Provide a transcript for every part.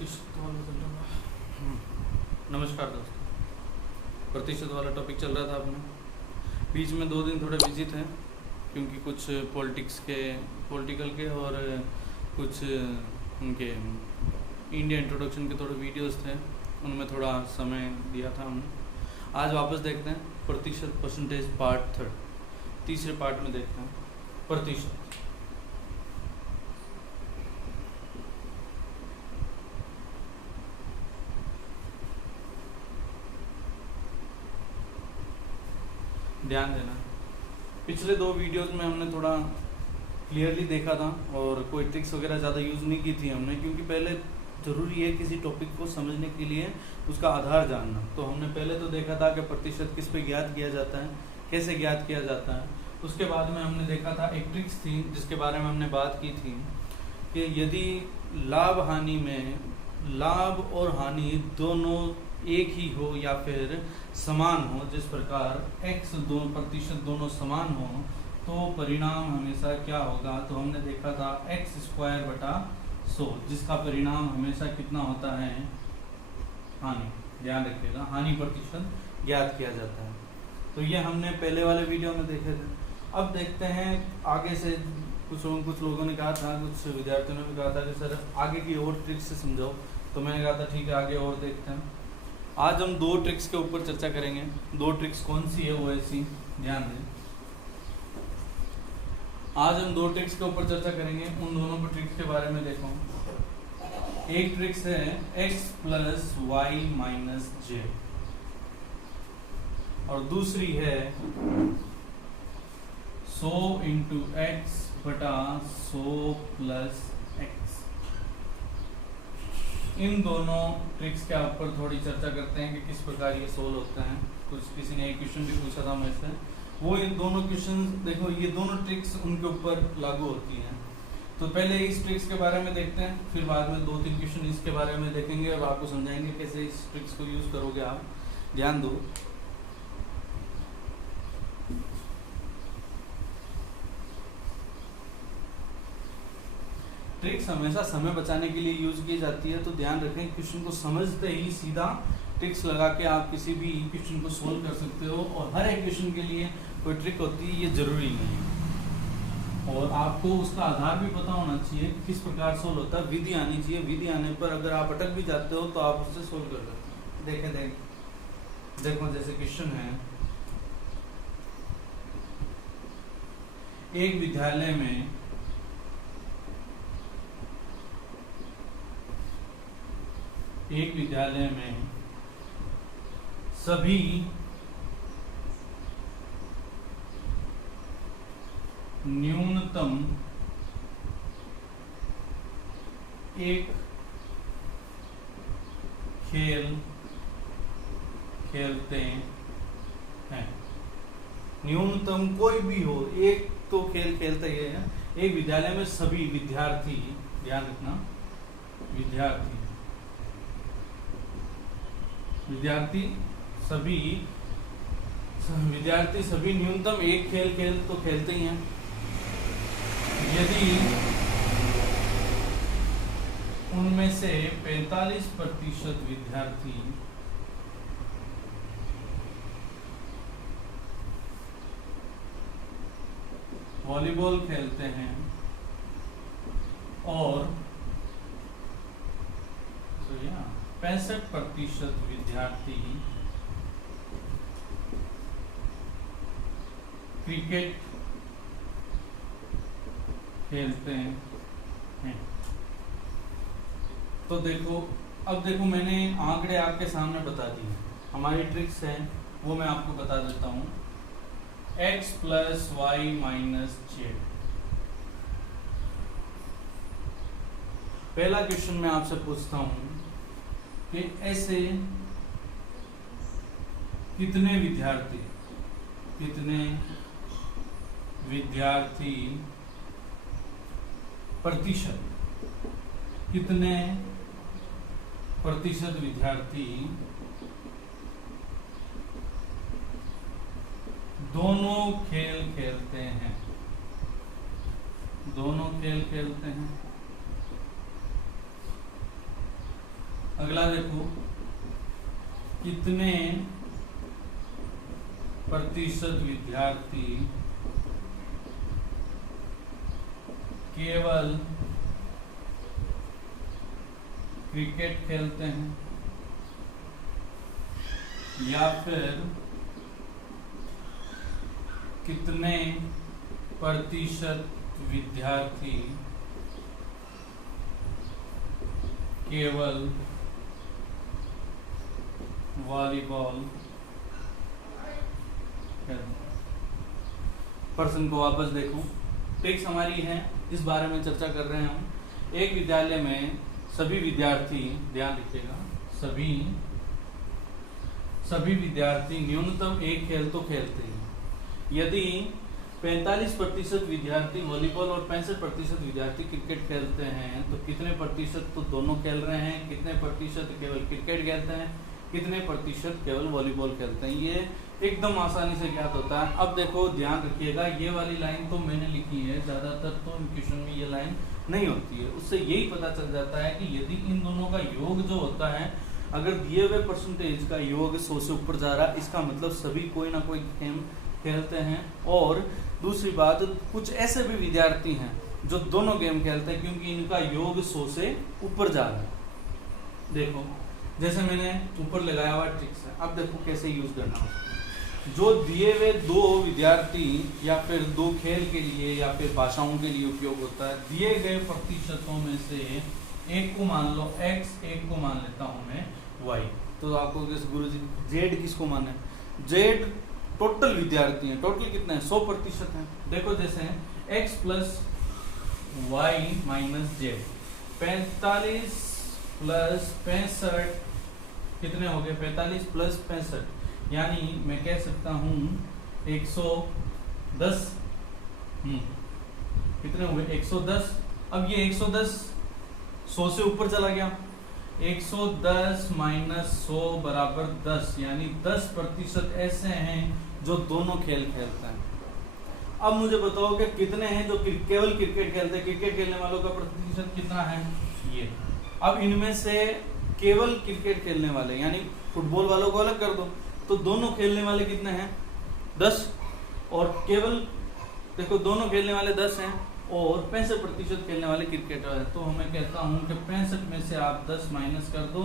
प्रतिशत वाला चल रहा है। नमस्कार दोस्तों, प्रतिशत वाला टॉपिक चल रहा था अपना। बीच में 2 दिन थोड़े बिजी थे क्योंकि कुछ पॉलिटिकल के और कुछ उनके इंडिया इंट्रोडक्शन के थोड़े वीडियोस थे, उनमें थोड़ा समय दिया था हमने। आज वापस देखते हैं प्रतिशत, परसेंटेज पार्ट 3, तीसरे पार्ट में देखते हैं प्रतिशत। ध्यान देना, पिछले 2 वीडियोस में हमने थोड़ा क्लियरली देखा था और कोई ट्रिक्स वगैरह ज़्यादा यूज़ नहीं की थी हमने, क्योंकि पहले ज़रूरी है किसी टॉपिक को समझने के लिए उसका आधार जानना। तो हमने पहले तो देखा था कि प्रतिशत किस पे ज्ञात किया जाता है, कैसे ज्ञात किया जाता है। उसके बाद में हमने देखा था एक ट्रिक्स थी जिसके बारे में हमने बात की थी कि यदि लाभ हानि में लाभ और हानि दोनों एक ही हो या फिर समान हो, जिस प्रकार x 2% दोनों समान हो तो परिणाम हमेशा क्या होगा। तो हमने देखा था x²/100, जिसका परिणाम हमेशा कितना होता है, हानि। ध्यान रखिएगा, हानि प्रतिशत ज्ञात किया जाता है। तो ये हमने पहले वाले वीडियो में देखे थे। अब देखते हैं आगे से। कुछ लोगों ने कहा था, कुछ विद्यार्थियों ने भी कहा था कि सर आगे की और ट्रिक्स से समझाओ, तो मैंने कहा था ठीक है, आगे और देखते हैं। आज हम 2 ट्रिक्स के ऊपर चर्चा करेंगे। 2 ट्रिक्स कौन सी है वो ऐसी, ध्यान दें। आज हम 2 ट्रिक्स के ऊपर चर्चा करेंगे, उन दोनों को ट्रिक्स के बारे में देखो। एक ट्रिक्स है x + y - j और दूसरी है 100 × x बटा 100 + x। इन दोनों ट्रिक्स के ऊपर थोड़ी चर्चा करते हैं कि किस प्रकार ये सोल्व होता है। किसी ने एक क्वेश्चन भी पूछा था मुझसे, वो इन दोनों क्वेश्चन देखो, ये दोनों ट्रिक्स उनके ऊपर लागू होती हैं। तो पहले इस ट्रिक्स के बारे में देखते हैं, फिर बाद में 2-3 क्वेश्चन इसके बारे में देखेंगे और आपको समझाएंगे कैसे इस ट्रिक्स को यूज करोगे आप। ध्यान दो, ट्रिक्स हमेशा समय बचाने के लिए यूज की जाती है। तो ध्यान रखें, क्वेश्चन को समझते ही सीधा ट्रिक्स लगा के आप किसी भी क्वेश्चन को सोल्व कर सकते हो। और हर एक क्वेश्चन के लिए कोई ट्रिक होती है, ये जरूरी नहीं है। और आपको उसका आधार भी पता होना चाहिए कि किस प्रकार सोल्व होता है, विधि आनी चाहिए। विधि आने पर अगर आप अटक भी जाते हो तो आप उससे सोल्व कर सकते हो। देखो जैसे क्वेश्चन है, एक विद्यालय में सभी न्यूनतम एक खेल खेलते हैं। न्यूनतम कोई भी हो, एक तो खेल खेलते ही है। एक विद्यालय में सभी विद्यार्थी, ध्यान रखना, विद्यार्थी सभी न्यूनतम एक खेल तो खेलते ही हैं। यदि उनमें से 45% विद्यार्थी वॉलीबॉल खेलते हैं और 65% विद्यार्थी क्रिकेट खेलते हैं। तो देखो, अब देखो मैंने आंकड़े आपके सामने बता दिए। हमारी ट्रिक्स है वो मैं आपको बता देता हूँ। x + y - z। पहला क्वेश्चन मैं आपसे पूछता हूँ कि ऐसे कितने विद्यार्थी प्रतिशत, कितने प्रतिशत विद्यार्थी दोनों खेल खेलते हैं। अगला देखो, कितने प्रतिशत विद्यार्थी केवल क्रिकेट खेलते हैं, या फिर कितने प्रतिशत विद्यार्थी केवल वॉलीबॉल खेलते। प्रश्न को वापस देखो, ट्रिक्स हमारी है, इस बारे में चर्चा कर रहे हैं हम। एक विद्यालय में सभी विद्यार्थी, ध्यान रखिएगा, सभी विद्यार्थी न्यूनतम एक खेल तो खेलते हैं। यदि 45% विद्यार्थी वॉलीबॉल और 65% विद्यार्थी क्रिकेट खेलते हैं, तो कितने प्रतिशत तो दोनों खेल रहे हैं, कितने प्रतिशत केवल क्रिकेट खेलते हैं, कितने प्रतिशत केवल वॉलीबॉल खेलते हैं। ये एकदम आसानी से ज्ञात होता है। अब देखो ध्यान रखिएगा, ये वाली लाइन तो मैंने लिखी है, ज्यादातर तो क्वेश्चन में ये लाइन नहीं होती है। उससे यही पता चल जाता है कि यदि इन दोनों का योग जो होता है, अगर दिए हुए परसेंटेज का योग 100 से ऊपर जा रहा है, इसका मतलब सभी कोई ना कोई गेम खेलते हैं। और दूसरी बात, कुछ ऐसे भी विद्यार्थी हैं जो दोनों गेम खेलते हैं, क्योंकि इनका योग 100 से ऊपर जा रहा है। देखो जैसे मैंने ऊपर लगाया हुआ ट्रिक्स है, अब देखो कैसे यूज करना है। जो दिए हुए दो विद्यार्थी या फिर दो खेल के लिए या फिर भाषाओं के लिए उपयोग होता है, दिए गए प्रतिशतों में से एक को मान लो x, एक को मान लेता हूं मैं y। तो आपको गुरुजी z किसको माना है? z टोटल विद्यार्थी हैं, टोटल कितने हैं? 100% है। देखो जैसे x plus y minus z, 45 plus 65 कितने हो गए? 45 प्लस 65, यानी मैं कह सकता हूं 110। कितने हुए? 110। अब ये 110 100 से ऊपर चला गया, 110 माइनस 100 बराबर 10, यानी 10% ऐसे हैं जो दोनों खेल खेलते हैं। अब मुझे बताओ कि कितने हैं जो केवल क्रिकेट खेलते हैं? क्रिकेट खेलने वालों का प्रतिशत कितना है? ये। अब इनमें से केवल क्रिकेट खेलने वाले, यानी फुटबॉल वालों को अलग कर दो, तो दोनों खेलने वाले कितने हैं? 10। और केवल देखो दोनों खेलने वाले 10 हैं और 65% खेलने वाले क्रिकेटर हैं। तो मैं कहता हूं कि 65 में से आप 10 माइनस कर दो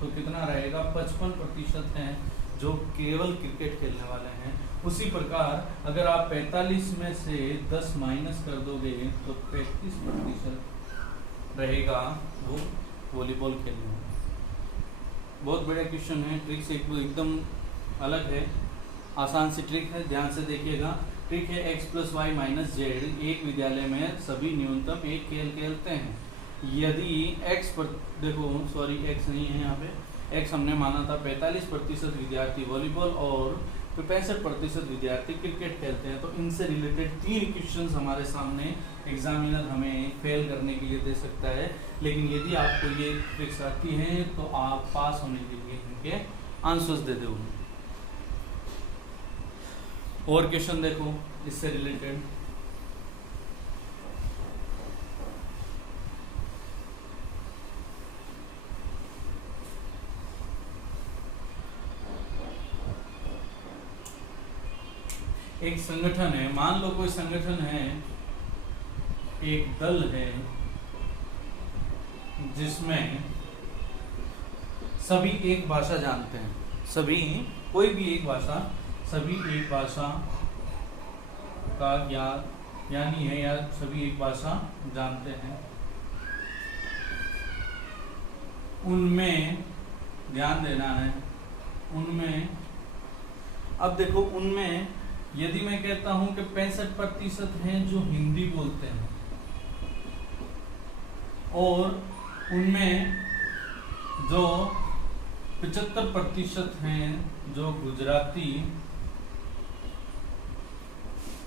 तो कितना रहेगा? 55% हैं जो केवल क्रिकेट खेलने वाले हैं। उसी प्रकार अगर आप 45 में से 10 माइनस कर दोगे तो 35% रहेगा वो वॉलीबॉल खेलने वाले। बहुत बड़ा क्वेश्चन है, ट्रिक्स एकदम अलग है, आसान सी ट्रिक है, ध्यान से देखिएगा। ट्रिक है x plus y minus z. एक विद्यालय में सभी न्यूनतम एक खेल खेलते हैं। यदि x पर देखो, सॉरी x नहीं है यहाँ पे, x हमने माना था 45% विद्यार्थी वॉलीबॉल और 65% विद्यार्थी क्रिकेट खेलते हैं। तो इनसे रिलेटेड 3 क्वेश्चंस हमारे सामने एग्जामिनर हमें फेल करने के लिए दे सकता है। लेकिन यदि आपको ये ट्रिक्स आती हैं तो आप पास होने के लिए इनके आंसर्स दे दोगे। और क्वेश्चन देखो इससे रिलेटेड। एक संगठन है, मान लो कोई संगठन है, एक दल है जिसमें सभी एक भाषा जानते हैं, सभी कोई भी एक भाषा, सभी एक भाषा का यानी है या सभी एक भाषा जानते हैं। उनमें ध्यान देना है, उनमें अब देखो उनमें यदि मैं कहता हूं कि 65% हैं जो हिंदी बोलते हैं और उनमें जो 75% हैं जो गुजराती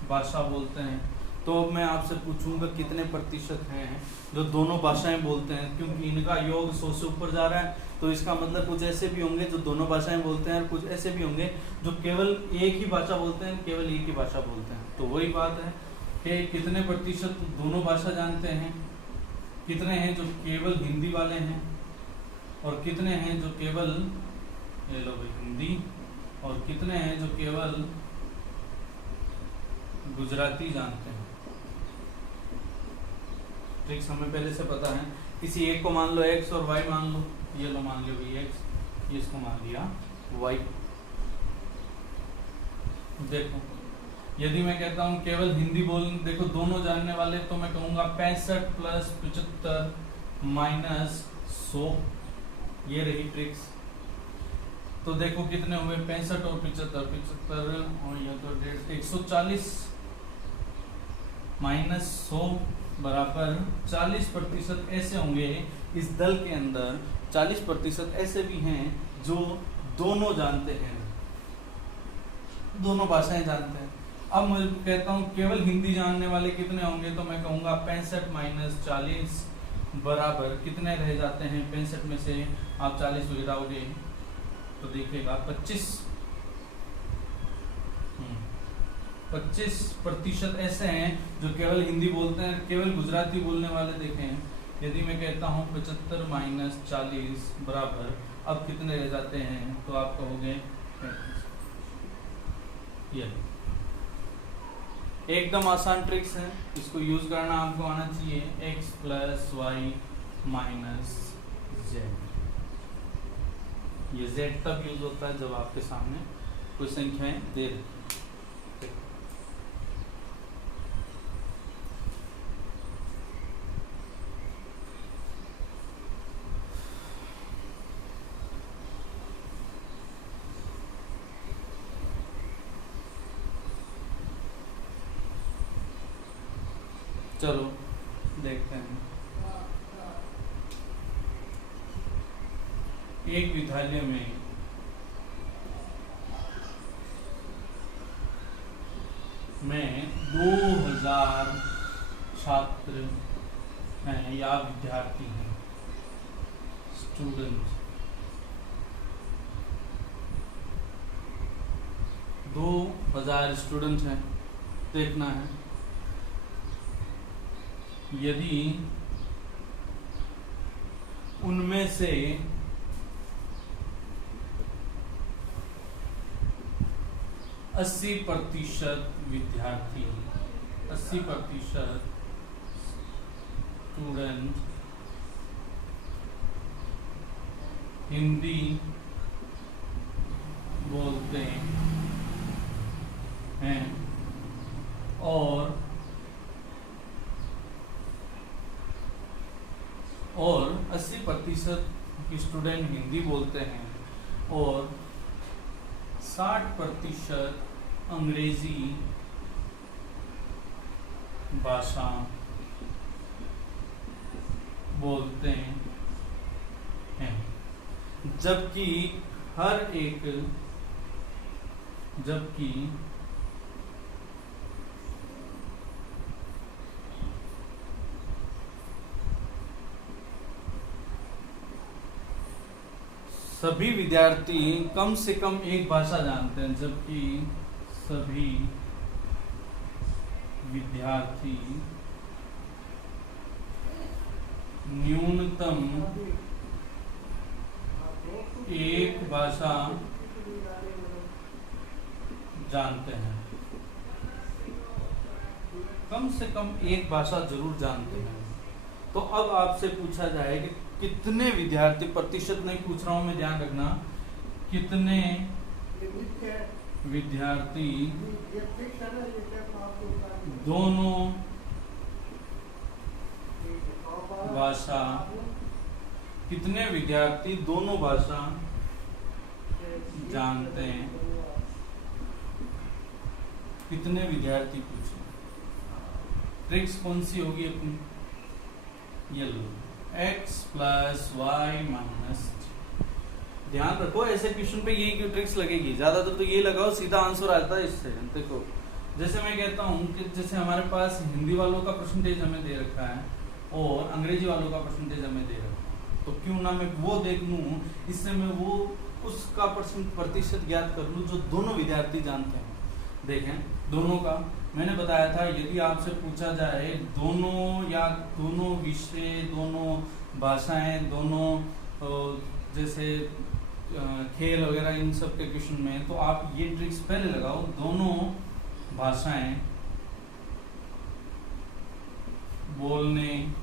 भाषा बोलते हैं, तो मैं आपसे पूछूंगा कितने प्रतिशत हैं जो दोनों भाषाएं बोलते हैं, क्योंकि इनका योग 100 से ऊपर जा रहा है। तो इसका मतलब कुछ ऐसे भी होंगे जो दोनों भाषाएं बोलते हैं और कुछ ऐसे भी होंगे जो केवल एक ही भाषा बोलते हैं, केवल एक ही भाषा बोलते हैं। तो वही बात है कि कितने प्रतिशत दोनों भाषा जानते हैं, कितने हैं जो केवल हिंदी वाले हैं, और कितने हैं जो केवल, ये लो भाई हिंदी, और कितने हैं जो केवल गुजराती जानते हैं। ट्रिक्स हमें पहले से पता है। किसी एक को मान लो x और y मान लो, ये लो मान लो भाई x, ये इसको मान लिया y। देखो यदि मैं कहता हूं केवल हिंदी बोल, देखो दोनों जानने वाले, तो मैं कहूंगा 65 प्लस 75 माइनस 100, ये रही ट्रिक्स। तो देखो कितने हुए 65 और 75, 75 और ये तो 140 माइनस 100 बराबर 40% ऐसे होंगे इस दल के अंदर, 40% ऐसे भी हैं जो दोनों जानते हैं, दोनों भाषाएं जानते हैं। अब मैं कहता हूं केवल हिंदी जानने वाले कितने होंगे, तो मैं कहूंगा 65 माइनस 40 बराबर कितने रह जाते हैं, 65 में से आप 40 गिराओगे तो देखिएगा 25% ऐसे हैं जो केवल हिंदी बोलते हैं, केवल गुजराती बोलने वाले देखें। यदि मैं कहता हूं 75 माइनस 40 बराबर अब कितने रह जाते हैं, तो आप कहोगे ये एकदम आसान ट्रिक्स है, इसको यूज करना आपको आना चाहिए। x plus y minus z, ये z तब यूज होता है जब आपके सामने कोई संख्याएं दे रही। चलो देखते हैं। एक विद्यालय में में 2000 छात्र हैं या विद्यार्थी हैं, स्टूडेंट। 2000 स्टूडेंट हैं, देखना है यदि उनमें से 80% विद्यार्थी, 80% स्टूडेंट हिंदी बोलते हैं और 80% स्टूडेंट हिंदी बोलते हैं और 60% अंग्रेजी भाषा बोलते हैं, जबकि सभी विद्यार्थी कम से कम एक भाषा जानते हैं, जबकि सभी विद्यार्थी न्यूनतम एक भाषा जानते हैं, कम से कम एक भाषा जरूर जानते हैं। तो अब आपसे पूछा जाए कि कितने विद्यार्थी, प्रतिशत नहीं पूछ रहा हूं मैं, ध्यान रखना, कितने विद्यार्थी दोनों भाषा, कितने विद्यार्थी दोनों भाषा जानते हैं, कितने विद्यार्थी पूछे। ट्रिक्स कौन सी होगी अपनी, ये लो x प्लस वाई माइनस। ध्यान रखो ऐसे क्वेश्चन पे यही क्यों ट्रिक्स लगेगी, ज्यादातर तो ये लगाओ सीधा आंसर आता है इससे। देखो जैसे मैं कहता हूँ कि जैसे हमारे पास हिंदी वालों का परसेंटेज हमें दे रखा है और अंग्रेजी वालों का परसेंटेज हमें दे रखा है, तो क्यों ना मैं वो देख लूँ, इससे मैं वो उसका प्रतिशत ज्ञात कर लूँ जो दोनों विद्यार्थी जानते हैं। देखें दोनों का मैंने बताया था, यदि आपसे पूछा जाए दोनों या दोनों विषय, दोनों भाषाएं, दोनों और जैसे खेल वगैरह इन सब के क्वेश्चन में, तो आप ये ट्रिक्स पहले लगाओ। दोनों भाषाएं बोलने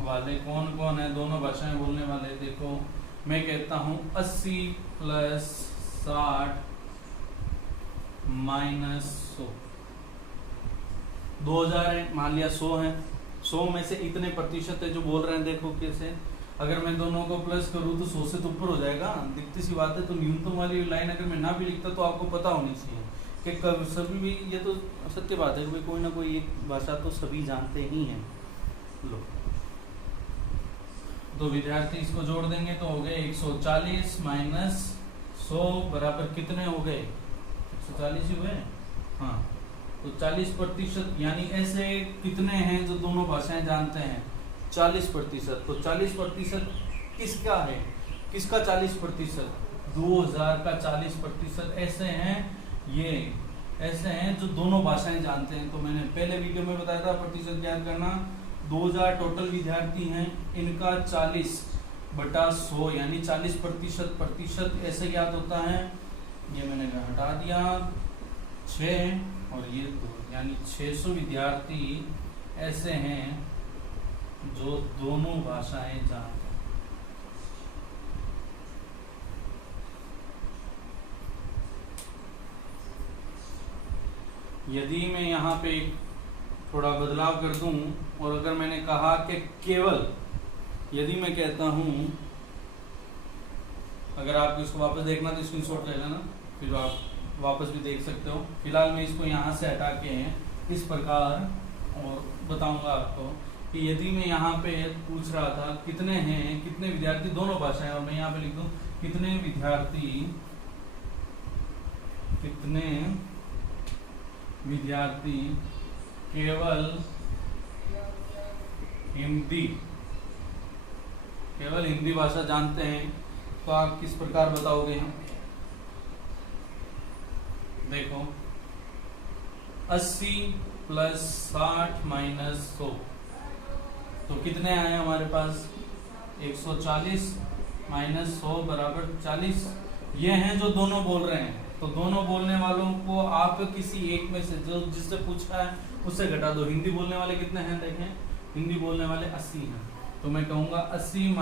वाले कौन कौन है, दोनों भाषाएं बोलने वाले। देखो मैं कहता हूं 80 + 60 - 100, 2000 है, मान लिया 100 है, 100 में से इतने प्रतिशत है जो बोल रहे हैं। देखो कैसे, अगर मैं दोनों को प्लस करूँ तो 100 से तो ऊपर हो जाएगा, दिखती सी बात है। तो न्यूनतम वाली लाइन अगर मैं ना भी लिखता तो आपको पता होनी चाहिए कि कब सभी भी, ये तो सत्य बात है कि कोई ना कोई एक भाषा तो सभी जानते ही हैं। लो, तो विद्यार्थी इसको जोड़ देंगे तो हो गए 140 - 100 बराबर कितने हो गए, 140 ही हुए। हाँ, तो 40%, यानी ऐसे कितने हैं जो दोनों भाषाएं जानते हैं, 40%। तो 40% किसका है, किसका 40%, 2000 का 40% ऐसे हैं, ये ऐसे हैं जो दोनों भाषाएं जानते हैं। तो मैंने पहले वीडियो में बताया था प्रतिशत ज्ञात करना। 2000 टोटल विद्यार्थी हैं, इनका 40/100 यानी 40%। प्रतिशत ऐसे ज्ञात होता है, ये मैंने हटा दिया 6 और ये 2, यानी 600 विद्यार्थी ऐसे हैं जो दोनों भाषाएं जानते हैं। यदि मैं यहाँ पे थोड़ा बदलाव कर दूं और अगर मैंने कहा कि केवल, यदि मैं कहता हूं, अगर आपको इसको वापस देखना तो स्क्रीनशॉट ले लेना, फिर आप वापस भी देख सकते हो। फिलहाल मैं इसको यहाँ से हटा के इस प्रकार और बताऊंगा आपको कि यदि मैं यहाँ पे पूछ रहा था कितने हैं, कितने विद्यार्थी दोनों भाषाएं, और मैं यहाँ पे लिख दूं कितने विद्यार्थी केवल हिंदी भाषा जानते हैं, तो आप किस प्रकार बताओगे। देखो 80 + 60 - 100, तो कितने आए हमारे पास, 140 - 100 बराबर 40। ये हैं जो दोनों बोल रहे हैं। तो दोनों बोलने वालों को आप किसी एक में से, जो जिससे पूछा है उससे घटा दो। हिंदी बोलने वाले कितने हैं, देखें, हिंदी बोलने वाले 80 हैं। तो मैं कहूँगा 80 -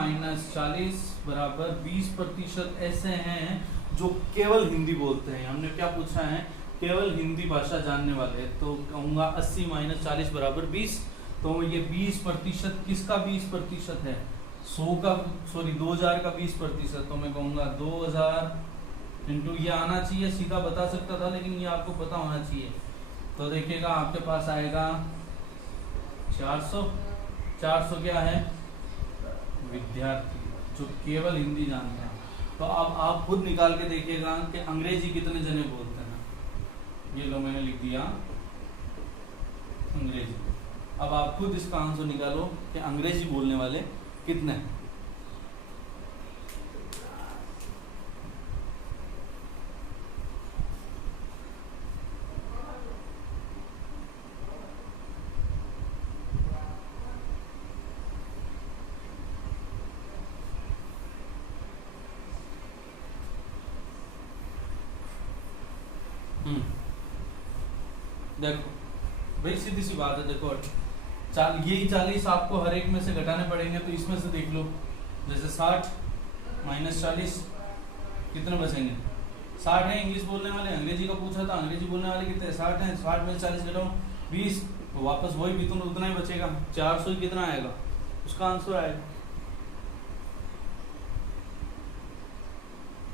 40 बराबर 20% ऐसे हैं जो केवल हिंदी बोलते हैं। हमने क्या पूछा है, केवल हिंदी भाषा जानने वाले। तो कहूँगा 80 - 40 बराबर 20। तो ये 20% किसका 20% है, 2000 का 20%। तो मैं कहूँगा 2000 इंटू, ये आना चाहिए, सीधा बता सकता था लेकिन ये आपको पता होना चाहिए। तो देखिएगा आपके पास आएगा 400। 400 क्या है, विद्यार्थी जो केवल हिंदी जानते हैं। तो अब आप खुद निकाल के देखिएगा कि अंग्रेजी कितने जने बोलते हैं। ये लो मैंने लिख दिया अंग्रेजी। अब आप खुद इसका आंसर निकालो कि अंग्रेजी बोलने वाले कितने हैं। देखो भाई सीधी सी बात है, देखो यही 40 आपको हर एक में से घटाने पड़ेंगे। तो इसमें से देख लो, जैसे 60 - 40 कितने बचेंगे, 60 है इंग्लिश बोलने वाले। अंग्रेजी का पूछा था, अंग्रेजी बोलने वाले कितने, 60 हैं। 60 में 40 घटाओ 20, तो वापस वही भी उतना ही बचेगा। 400 कितना आएगा, उसका आंसर आएगा।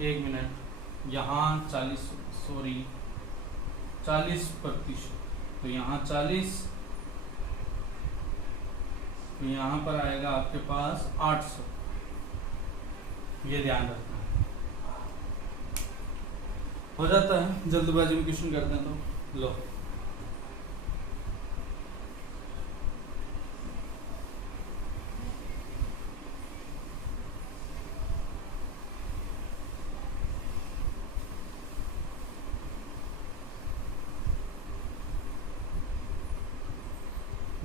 1 मिनट, यहाँ 40%। तो यहाँ 40, तो यहाँ पर आएगा आपके पास 800। ये ध्यान रखना हो जाता है, जल्दबाजी में क्वेश्चन करते हैं। तो लो,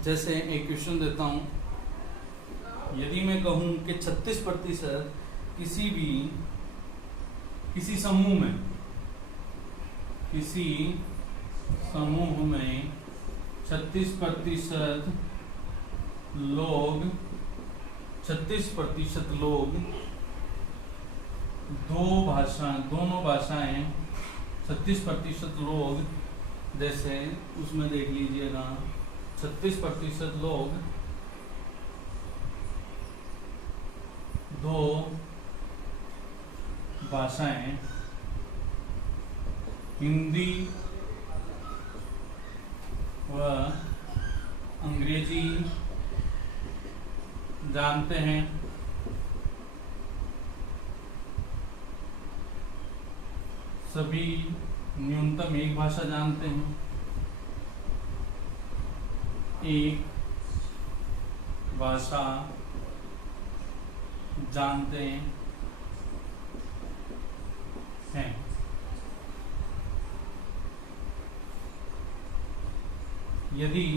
जैसे एक क्वेश्चन देता हूं, यदि मैं कहूं कि 36% किसी समूह में 36% लोग दोनों भाषाएं 36% लोग, जैसे उसमें देख लीजिएगा 36% लोग दो भाषाएं हिंदी व अंग्रेजी जानते हैं। सभी न्यूनतम एक भाषा जानते हैं, एक भाषा जानते हैं। यदि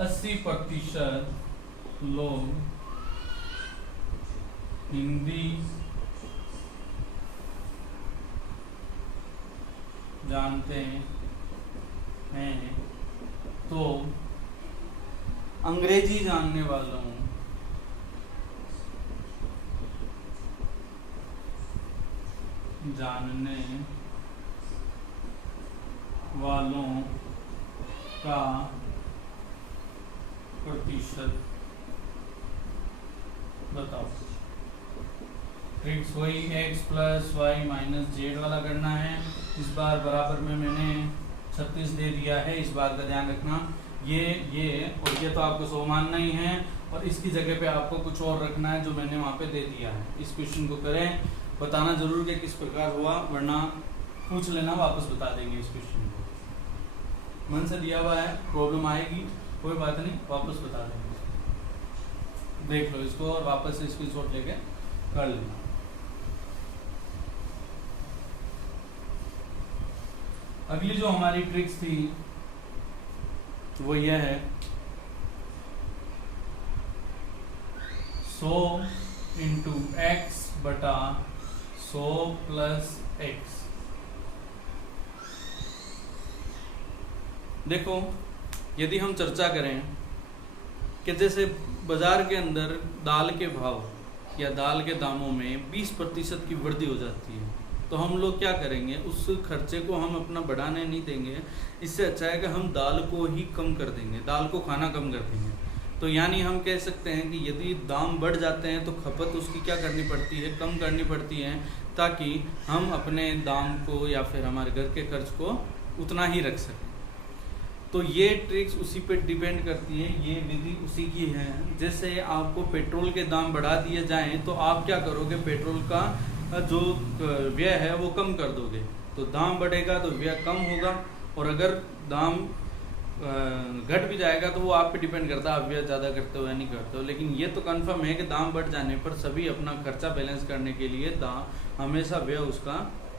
80% लोग हिंदी जानते हैं तो अंग्रेजी जानने वालों का प्रतिशत बताओ। ट्रिक्स वही x + y - z वाला करना है। इस बार बराबर में मैंने 36 दे दिया है, इस बात का ध्यान रखना। ये और ये तो आपको 100 मानना ही है, और इसकी जगह पे आपको कुछ और रखना है जो मैंने वहाँ पे दे दिया है। इस क्वेश्चन को करें, बताना जरूर कि किस प्रकार हुआ, वरना पूछ लेना, वापस बता देंगे इस क्वेश्चन को। मन से दिया हुआ है, प्रॉब्लम आएगी कोई बात नहीं, वापस बता देंगे। देख लो इसको और वापस से स्क्रीनशॉट लेके कर लेना। अगली जो हमारी ट्रिक्स थी वो यह है 100 × x बटा 100 + x। देखो, यदि हम चर्चा करें कि जैसे बाजार के अंदर दाल के भाव या दाल के दामों में 20% की वृद्धि हो जाती है, तो हम लोग क्या करेंगे, उस खर्चे को हम अपना बढ़ाने नहीं देंगे। इससे अच्छा है कि हम दाल को ही कम कर देंगे, दाल को खाना कम कर देंगे। तो यानी हम कह सकते हैं कि यदि दाम बढ़ जाते हैं तो खपत उसकी क्या करनी पड़ती है, कम करनी पड़ती है, ताकि हम अपने दाम को या फिर हमारे घर के खर्च को उतना ही रख सकें। तो ये ट्रिक्स उसी पे डिपेंड करती है, ये विधि उसी की है। जैसे आपको पेट्रोल के दाम बढ़ा दिए जाएं तो आप क्या करोगे, पेट्रोल का जो व्यय है वो कम कर दोगे, तो दाम बढ़ेगा तो व्यय कम होगा। और अगर दाम घट भी जाएगा तो वो आप पे डिपेंड करता है, आप व्यय ज़्यादा करते हो या नहीं करते हो। लेकिन ये तो कंफर्म है कि दाम बढ़ जाने पर सभी अपना खर्चा बैलेंस करने के लिए दाम हमेशा व्यय उसका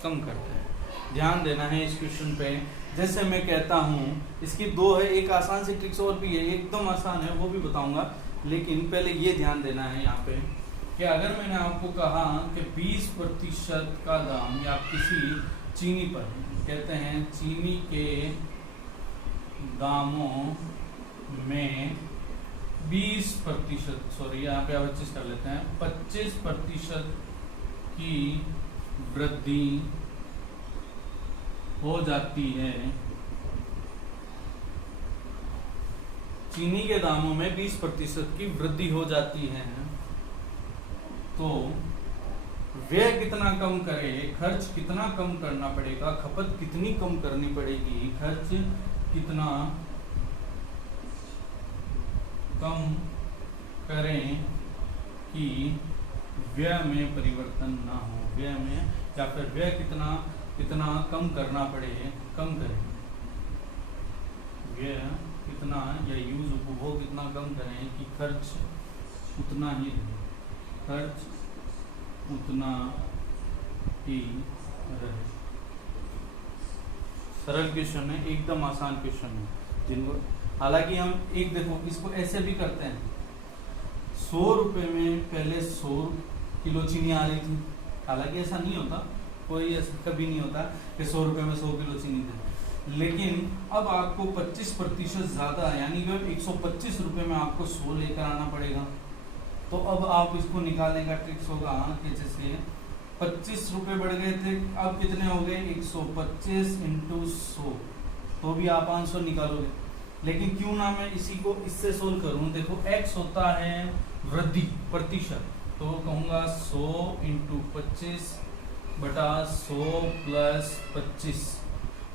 कम करते हैं। ध्यान देना है इस क्वेश्चन पे। जैसे मैं कहता हूँ, इसकी दो है, एक आसान सी ट्रिक्स और भी है, एकदम आसान है, वो भी बताऊंगा। लेकिन पहले ये ध्यान देना है यहाँ पे कि अगर मैंने आपको कहा कि 20% का दाम, या किसी चीनी पर कहते हैं चीनी के दामों में 20%, सॉरी यहाँ पे 25 कर लेते हैं, 25% की वृद्धि हो जाती है। चीनी के दामों में 20% की वृद्धि हो जाती है, तो व्यय कितना कम करे, खर्च कितना कम करना पड़ेगा, खपत कितनी कम करनी पड़ेगी, खर्च कितना कम करें कि व्यय में परिवर्तन ना हो, व्यय में, या फिर व्यय कितना कम करना पड़े, कम करें, व्यय कितना या यूज उपभोग कितना कम करें कि खर्च उतना ही रहे, खर्च उतना ही रहे। सरल क्वेश्चन है, एकदम आसान क्वेश्चन है जिनको, हालांकि हम एक देखो इसको ऐसे भी करते हैं, 100 रुपए में पहले 100 किलो चीनी आ रही थी, हालांकि ऐसा नहीं होता, कोई ऐसा कभी नहीं होता कि 100 रुपए में 100 किलो चीनी दे, लेकिन अब आपको 25% ज्यादा यानी कि 125 रुपए में आपको 100 लेकर आना पड़ेगा। तो अब आप इसको निकालने का ट्रिक्स होगा कि जैसे 25 रुपए बढ़ गए थे, अब कितने हो गए 125 इंटू 100, तो भी आप आंसर निकालोगे। लेकिन क्यों ना मैं इसी को इससे सोल्व करूं, देखो x होता है वृद्धि प्रतिशत, तो कहूंगा 100 इंटू 25 बटा 100 प्लस 25,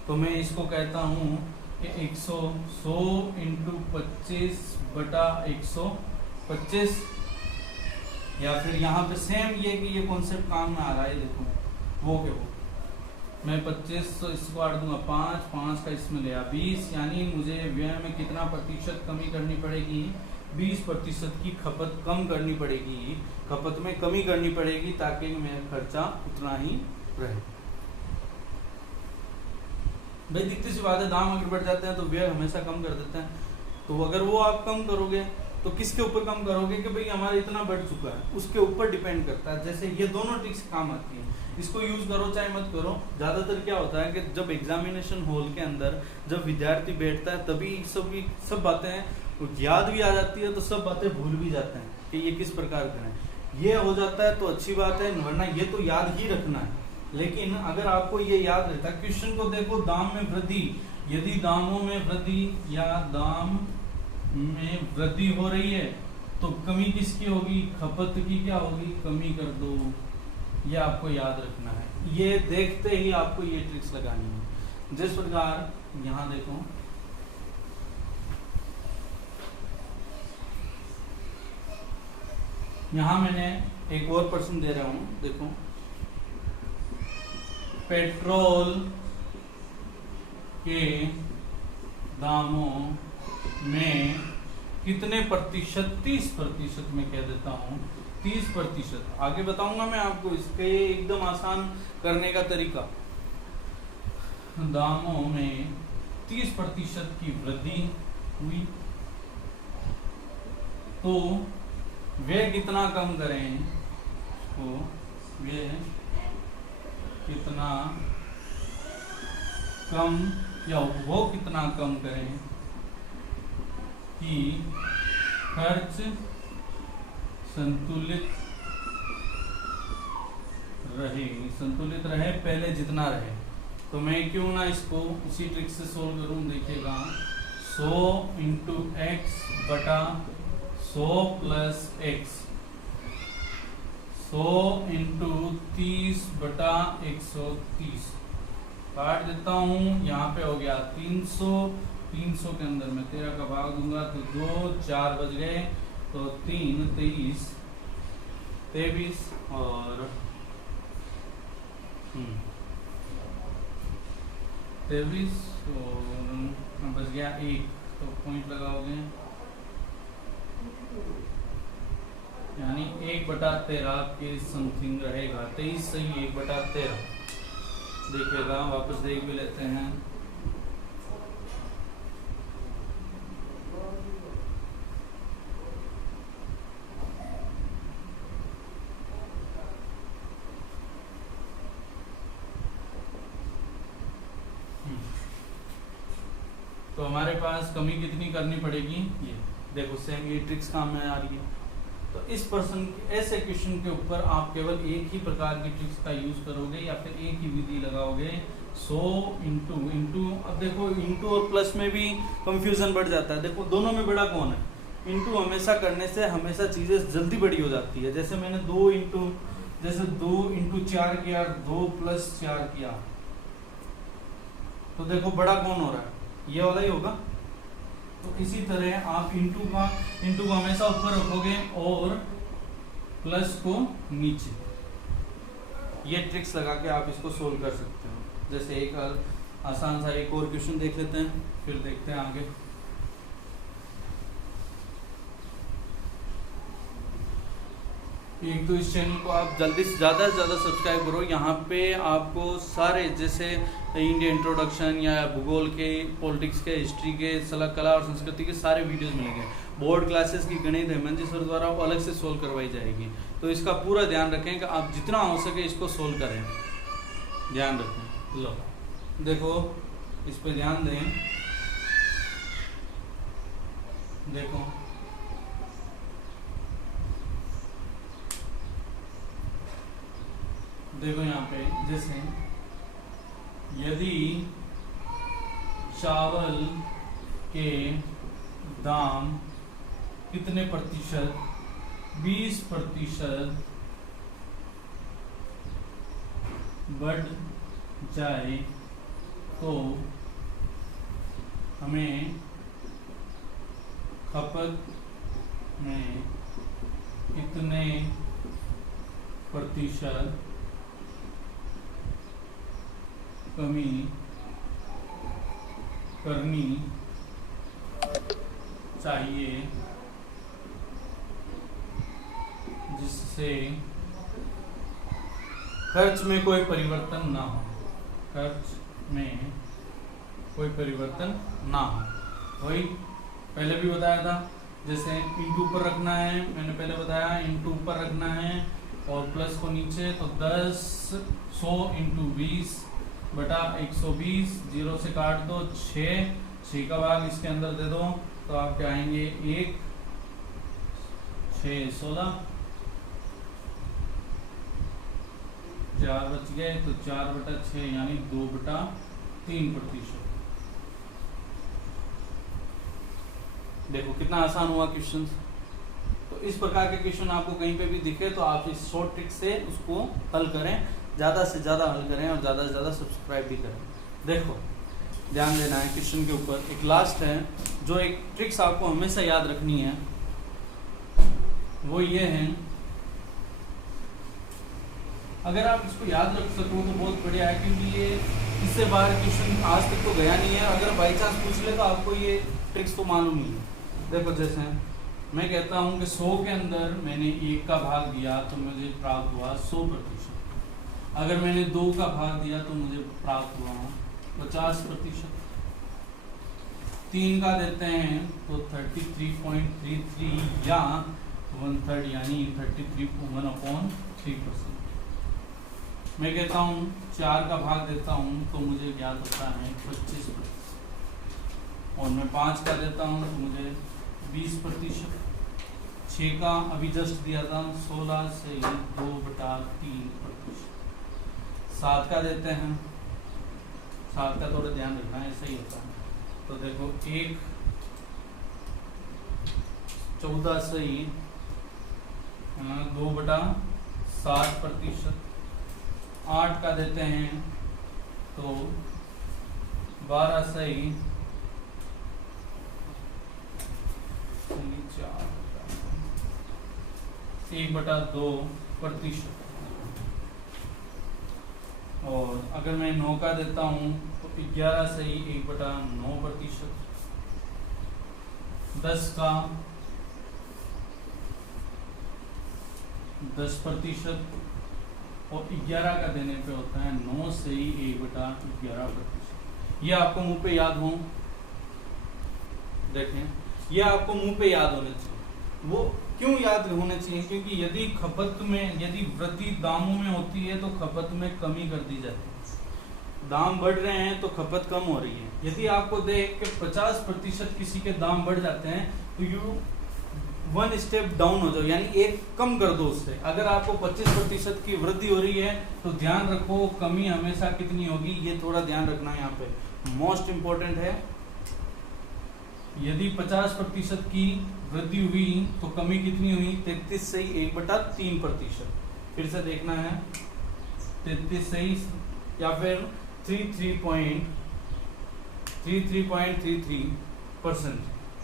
तो मैं इसको कहता हूं कि 100 इंटू 25 बटा 125, या फिर यहाँ पे सेम ये कि ये कॉन्सेप्ट काम में आ रहा है, देखो वो के वो मैं 25 तो इसको काट दूंगा 5 का इसमें गया 20, यानी मुझे व्यय में कितना प्रतिशत कमी करनी पड़ेगी, 20% की खपत कम करनी पड़ेगी, खपत में कमी करनी पड़ेगी ताकि मेरा खर्चा उतना ही रहे। भाई दिखती सी बात है, दाम अगर बढ़ जाते हैं तो व्यय हमेशा कम कर देते हैं, तो अगर वो आप कम करोगे तो किसके ऊपर कम करोगे कि भाई हमारा इतना बढ़ चुका है, उसके ऊपर डिपेंड करता है। जैसे ये दोनों ट्रिक्स काम आती है, इसको यूज करो चाहे मत करो। ज्यादातर क्या होता है कि जब एग्जामिनेशन हॉल के अंदर जब विद्यार्थी बैठता है तभी सब बातें याद भी आ जाती है, तो सब बातें भूल भी जाते हैं कि ये किस प्रकार करें। ये हो जाता है तो अच्छी बात है, वरना ये तो याद ही रखना है। लेकिन अगर आपको ये याद रहता है, क्वेश्चन को देखो, दाम में वृद्धि, यदि दामों में वृद्धि या दाम में वृद्धि हो रही है तो कमी किसकी होगी, खपत की क्या होगी, कमी कर दो। ये आपको याद रखना है, ये देखते ही आपको ये ट्रिक्स लगानी है। जिस प्रकार यहां देखो, यहां मैंने एक और प्रश्न दे रहा हूं, देखो पेट्रोल के दामों में कितने प्रतिशत, 30% में कह देता हूं 30%, आगे बताऊंगा मैं आपको इसके एकदम आसान करने का तरीका। दामों में 30% की वृद्धि हुई तो वे कितना कम करें, तो वे कितना कम या वो कितना कम करें कि खर्च संतुलित रहे पहले जितना रहे। तो मैं क्यों ना इसको उसी ट्रिक से सोल्व करूं, देखिएगा 100 इंटू एक्स बटा 100 प्लस एक्स, 100 इंटू 30 बटा 130, काट देता हूं, यहाँ पे हो गया 300 के अंदर मैं 13 का भाग दूंगा तो 2 4 बज गए, तो 3 23 और 23 और बच गया 1, तो पॉइंट लगाओगे यानी 1/13 के समथिंग रहेगा, 23 सही 1/13। देखिएगा वापस देख भी लेते हैं, तो हमारे पास कमी कितनी करनी पड़ेगी, ये देखो सेम ये ट्रिक्स काम में आ रही है। तो इस पर्सन ऐसे क्वेश्चन के ऊपर आप केवल एक ही प्रकार की ट्रिक्स का यूज करोगे या फिर एक ही विधि लगाओगे, 100 इंटू। अब देखो इंटू और प्लस में भी कंफ्यूजन बढ़ जाता है, देखो दोनों में बड़ा कौन है, इंटू हमेशा करने से हमेशा चीजें जल्दी बड़ी हो जाती है। जैसे मैंने 2 इंटू 4 किया, 2 प्लस 4 किया, तो देखो बड़ा कौन हो रहा है, ये वाला ही होगा। तो इसी तरह आप इंटू को हमेशा ऊपर रखोगे और प्लस को नीचे। ये ट्रिक्स लगा के आप इसको सोल्व कर सकते हो। जैसे एक आसान सा एक और क्वेश्चन देख लेते हैं, फिर देखते हैं आगे। एक तो इस चैनल को आप जल्दी से ज़्यादा सब्सक्राइब करो। यहाँ पे आपको सारे जैसे इंडिया इंट्रोडक्शन या भूगोल के, पॉलिटिक्स के, हिस्ट्री के, कला और संस्कृति के सारे वीडियोस मिलेंगे। बोर्ड क्लासेस की गणित हेमंत जी सर द्वारा अलग से सोल्व करवाई जाएगी, तो इसका पूरा ध्यान रखें कि आप जितना हो सके इसको सोल्व करें, ध्यान रखें। लो देखो, इस पे ध्यान दें, देखो देखो यहाँ पे जैसे यदि चावल के दाम कितने प्रतिशत, 20% बढ़ जाए तो हमें खपत में कितने प्रतिशत कमी करनी चाहिए जिससे खर्च में कोई परिवर्तन ना हो, खर्च में कोई परिवर्तन ना हो। वही पहले भी बताया था, जैसे इंटू ऊपर रखना है, मैंने पहले बताया इंटू ऊपर रखना है और प्लस को नीचे, तो 100 इंटू 20 बटा 120, 0 से काट दो 6 का भाग इसके अंदर दे दो, तो आपके आएंगे 1, 6, 16, 4 बच गए, तो 4/6 यानी 2/3%। देखो कितना आसान हुआ क्वेश्चन। तो इस प्रकार के क्वेश्चन आपको कहीं पे भी दिखे तो आप इस शॉर्ट ट्रिक से उसको हल करें, ज़्यादा से ज़्यादा हल करें और ज़्यादा से ज़्यादा सब्सक्राइब भी करें। देखो ध्यान देना है क्वेश्चन के ऊपर। एक लास्ट है जो एक ट्रिक्स आपको हमेशा याद रखनी है, वो ये है, अगर आप इसको याद रख सको तो बहुत बढ़िया है, क्योंकि ये इससे बाहर क्वेश्चन आज तक तो गया नहीं है। अगर बाई चांस पूछ ले तो आपको ये ट्रिक्स तो मालूम नहीं है। देखो जैसे मैं कहता हूँ कि 100 के अंदर मैंने 1 का भाग दिया तो मुझे प्राप्त हुआ 100%। अगर मैंने 2 का भाग दिया तो मुझे प्राप्त हुआ 50%। 3 का देते हैं तो 33.33 या 1/3 यानी 1/3%। मैं कहता हूँ 4 का भाग देता हूँ तो मुझे ज्ञात होता है 25%। और मैं 5 का देता हूँ तो मुझे 20%। 6 का अभी जस्ट दिया था 16 से 2/3%। 7 का देते हैं, 7 का थोड़ा ध्यान रखना है, ऐसा ही होता है। तो देखो 1, 14 से 2/7%। 8 का देते हैं तो 12 से 1/2%। और अगर मैं 9 का देता हूँ तो 11 से 1/9%। 10 का 10% और 11 का देने पे होता है 9 से 1/11%। ये आपको मुंह पे याद हो, देखें ये आपको मुंह पे याद होने चाहिए। वो क्यों याद होने चाहिए? क्योंकि यदि खपत में, यदि वृद्धि दामों में होती है तो खपत में कमी कर दी जाती है। दाम बढ़ रहे हैं तो खपत कम हो रही है। यदि आपको देख के 50% किसी के दाम बढ़ जाते हैं तो यू 1 स्टेप डाउन हो जाओ, यानी एक कम कर दो उससे। अगर आपको 25% की वृद्धि हो रही है तो ध्यान रखो कमी हमेशा कितनी होगी, ये थोड़ा ध्यान रखना है, यहाँ पे मोस्ट इंपॉर्टेंट है। यदि 50% की वृद्धि हुई तो कमी कितनी हुई? 33 से 1/3%। फिर से देखना है 33 से या फिर 33.33%।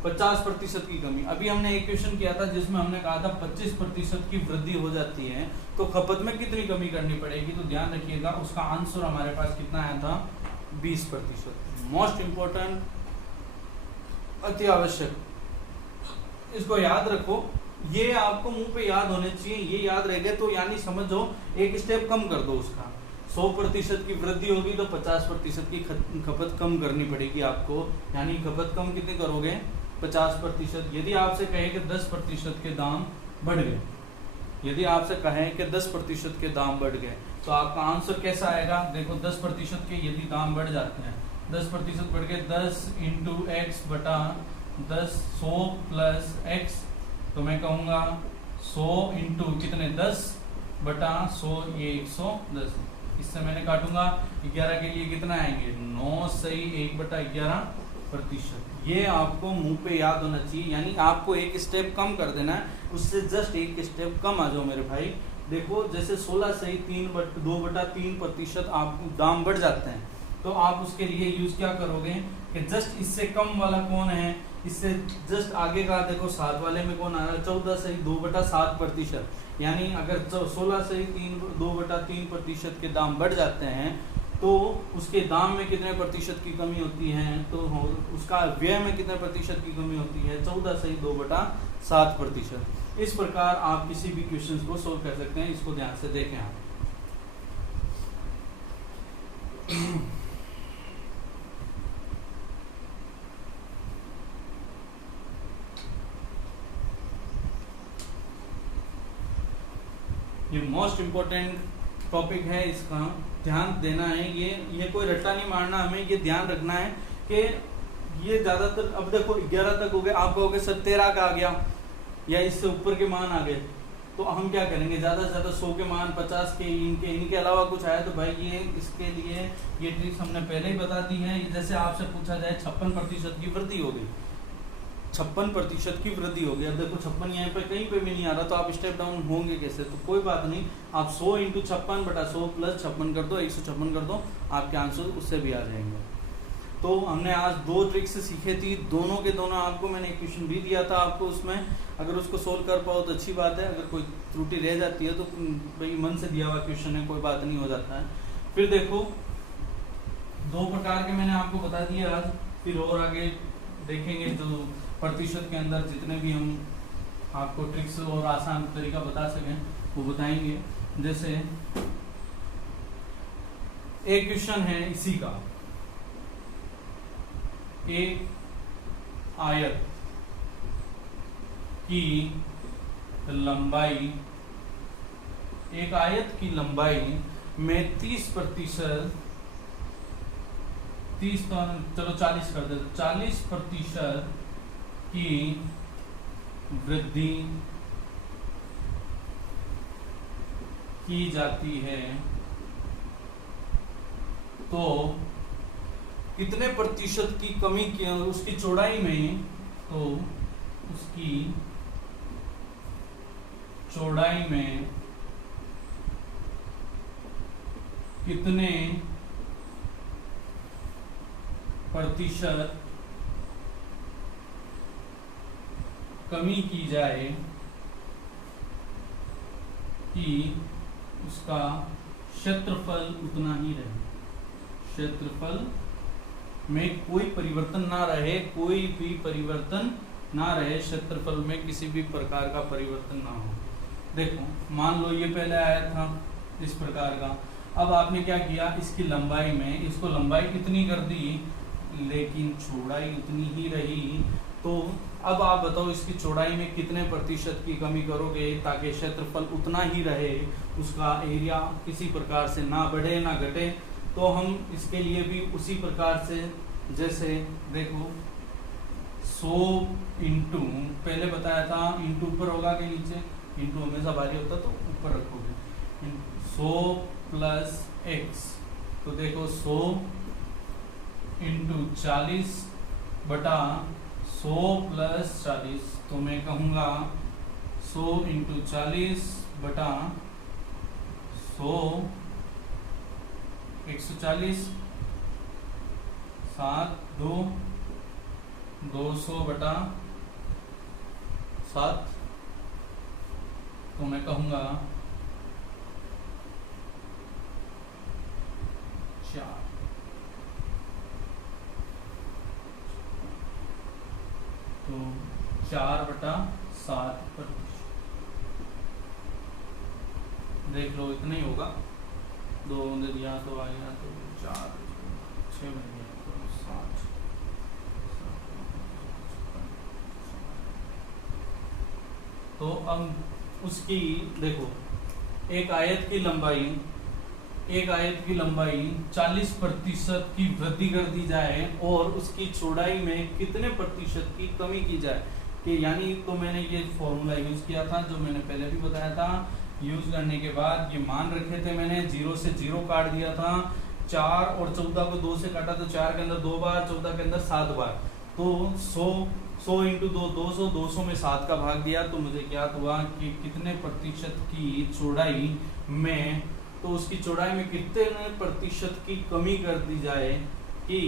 50% की कमी। अभी हमने एक क्वेश्चन किया था जिसमें हमने कहा था 25% की वृद्धि हो जाती है तो खपत में कितनी कमी करनी पड़ेगी। तो ध्यान रखिएगा उसका आंसर हमारे पास कितना आया था? 20%। मोस्ट इंपॉर्टेंट, अति आवश्यक, इसको याद रखो। ये आपको मुंह पे याद होने चाहिए, ये याद रह गए तो यानी समझो एक स्टेप कम कर दो उसका। 100% की वृद्धि होगी तो 50% की खपत कम करनी पड़ेगी आपको, यानी खपत कम कितनी करोगे 50%। यदि आपसे कहे कि 10% के दाम बढ़ गए, यदि आपसे कहें कि 10% के दाम बढ़ गए तो आपका आंसर कैसा आएगा? देखो 10% के यदि दाम बढ़ जाते हैं, 10% बढ़ गए 10 इंटू एक्स बटा 10, 100 प्लस एक्स, तो मैं कहूँगा 100 इंटू कितने 10 बटा 100, ये 110। इससे मैंने काटूंगा 11 के लिए कितना आएंगे 9 सही 1/11%। ये आपको मुंह पे याद होना चाहिए, यानी आपको एक स्टेप कम कर देना है, उससे जस्ट एक स्टेप कम आ जाओ मेरे भाई। देखो जैसे 16 सही 2/3% आपको दाम बढ़ जाते हैं, तो आप उसके लिए यूज क्या करोगे कि जस्ट इससे कम वाला कौन है, इससे जस्ट आगे का देखो 7 वाले में कौन आ रहा है 14 सही 2/7%। यानी अगर 16 सही 2/3% के दाम बढ़ जाते हैं तो उसके दाम में कितने प्रतिशत की कमी होती है, तो उसका व्यय में कितने प्रतिशत की कमी होती है 14 सही 2/7%। इस प्रकार आप किसी भी क्वेश्चन को सोल्व कर सकते हैं, इसको ध्यान से देखें आप। ये मोस्ट इम्पोर्टेंट टॉपिक है, इसका ध्यान देना है। ये कोई रट्टा नहीं मारना, हमें ये ध्यान रखना है कि ये ज्यादातर, अब देखो 11 तक हो गए, आप कहोगे सर 13 का आ गया या इससे ऊपर के मान आ गए, तो हम क्या करेंगे ज्यादा से ज्यादा 100 के मान 50 के इनके अलावा कुछ आया तो भाई ये इसके लिए ये ट्रिक्स हमने पहले ही बता दी है। जैसे आपसे पूछा जाए 56% की वृद्धि हो गई, 56% की वृद्धि हो गई, अब देखो 56 यहाँ पे कहीं पे भी नहीं आ रहा, तो आप स्टेप डाउन होंगे कैसे? तो कोई बात नहीं, आप 100 इंटू 56 बटा 100 प्लस 56 कर दो, 156 कर दो, आपके आंसर उससे भी आ जाएंगे। तो हमने आज 2 ट्रिक्स सीखे थी, दोनों के दोनों आपको मैंने एक क्वेश्चन भी दिया था आपको, उसमें अगर उसको सोल्व कर पाओ तो अच्छी बात है, अगर कोई त्रुटि रह जाती है तो भाई मन से दिया हुआ क्वेश्चन है, कोई बात नहीं, हो जाता है। फिर देखो 2 प्रकार के मैंने आपको बता दिए आज, फिर और आगे देखेंगे जो प्रतिशत के अंदर जितने भी हम आपको ट्रिक्स और आसान तरीका बता सकें वो बताएंगे। जैसे एक क्वेश्चन है इसी का, एक आयत की लंबाई, एक आयत की लंबाई में 30%, 30 तो चलो 40 कर दे, 40% की वृद्धि की जाती है तो कितने प्रतिशत की कमी की उसकी चौड़ाई में, तो उसकी चौड़ाई में कितने प्रतिशत कमी की जाए कि उसका क्षेत्रफल उतना ही रहे, क्षेत्रफल में कोई परिवर्तन ना रहे, कोई भी परिवर्तन ना रहे, क्षेत्रफल में किसी भी प्रकार का परिवर्तन ना हो। देखो मान लो ये पहले आया था इस प्रकार का, अब आपने क्या किया इसकी लंबाई में, इसको लंबाई इतनी कर दी लेकिन चौड़ाई उतनी ही रही, तो अब आप बताओ इसकी चौड़ाई में कितने प्रतिशत की कमी करोगे ताकि क्षेत्रफल उतना ही रहे, उसका एरिया किसी प्रकार से ना बढ़े ना घटे। तो हम इसके लिए भी उसी प्रकार से, जैसे देखो 100 इंटू, पहले बताया था इंटू ऊपर होगा कि नीचे, इंटू हमेशा भारी होता तो ऊपर रखोगे, 100 प्लस x, तो देखो 100 इंटू 40 बटा 100 प्लस 40, तो मैं कहूँगा 100 इंटू 40 बटा 100, 140, 7 2 200 बटा 7, तो मैं कहूँगा 4, तो 4/7%। देख लो इतना ही होगा, 2 दिया तो आ गया तो 4 6 बन गया तो 60। तो अब उसकी देखो एक आयत की लंबाई 40% की वृद्धि कर दी जाए और उसकी चौड़ाई में कितने प्रतिशत की कमी की जाए, कि यानी तो मैंने ये फॉर्मूला यूज किया था जो मैंने पहले भी बताया था। यूज करने के बाद ये मान रखे थे मैंने, 0 से 0 काट दिया था, 4 और 14 को 2 से काटा तो 4 के अंदर 2 बार, 14 के अंदर 7 बार, तो 100 इंटू 2 200, 200 में 7 का भाग दिया तो मुझे ज्ञात हुआ कि कितने प्रतिशत की चौड़ाई में, तो उसकी चौड़ाई में कितने प्रतिशत की कमी कर दी जाए कि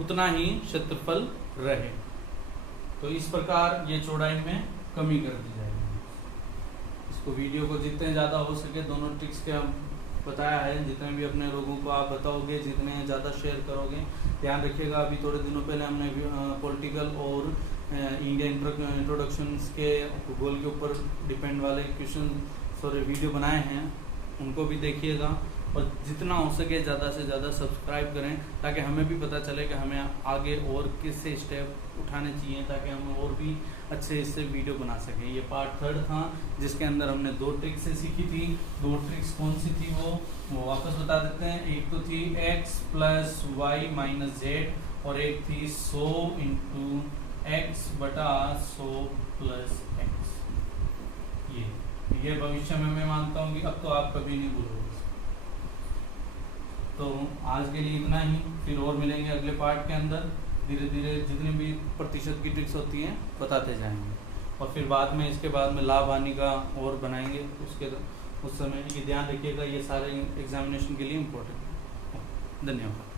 उतना ही क्षेत्रफल रहे। तो इस प्रकार ये चौड़ाई में कमी कर दी जाएगी। इसको वीडियो को जितने ज़्यादा हो सके दोनों ट्रिक्स के बताया है, जितने भी अपने लोगों को आप बताओगे, जितने ज़्यादा शेयर करोगे। ध्यान रखिएगा, अभी थोड़े दिनों पहले हमने पॉलिटिकल और इंडिया इंट्रोडक्शन के भूगोल के ऊपर डिपेंड वाले वीडियो बनाए हैं, उनको भी देखिएगा और जितना हो सके ज़्यादा से ज़्यादा सब्सक्राइब करें ताकि हमें भी पता चले कि हमें आगे और किससे स्टेप उठाने चाहिए ताकि हम और भी अच्छे इससे वीडियो बना सकें। ये पार्ट 3 था जिसके अंदर हमने 2 ट्रिक्स सीखी थी। 2 ट्रिक्स कौन सी थी वो वापस बता देते हैं। एक तो थी x + y - z और एक थी 100 × x बटा 100 + x। ये भविष्य में मैं मानता हूँ कि अब तो आप कभी नहीं भूलोगे। तो आज के लिए इतना ही, फिर और मिलेंगे अगले पार्ट के अंदर। धीरे धीरे जितनी भी प्रतिशत की ट्रिक्स होती हैं बताते जाएंगे और फिर बाद में इसके बाद में लाभ हानि का और बनाएंगे। उस समय ये ध्यान रखिएगा, ये सारे एग्जामिनेशन के लिए इम्पोर्टेंट है। धन्यवाद।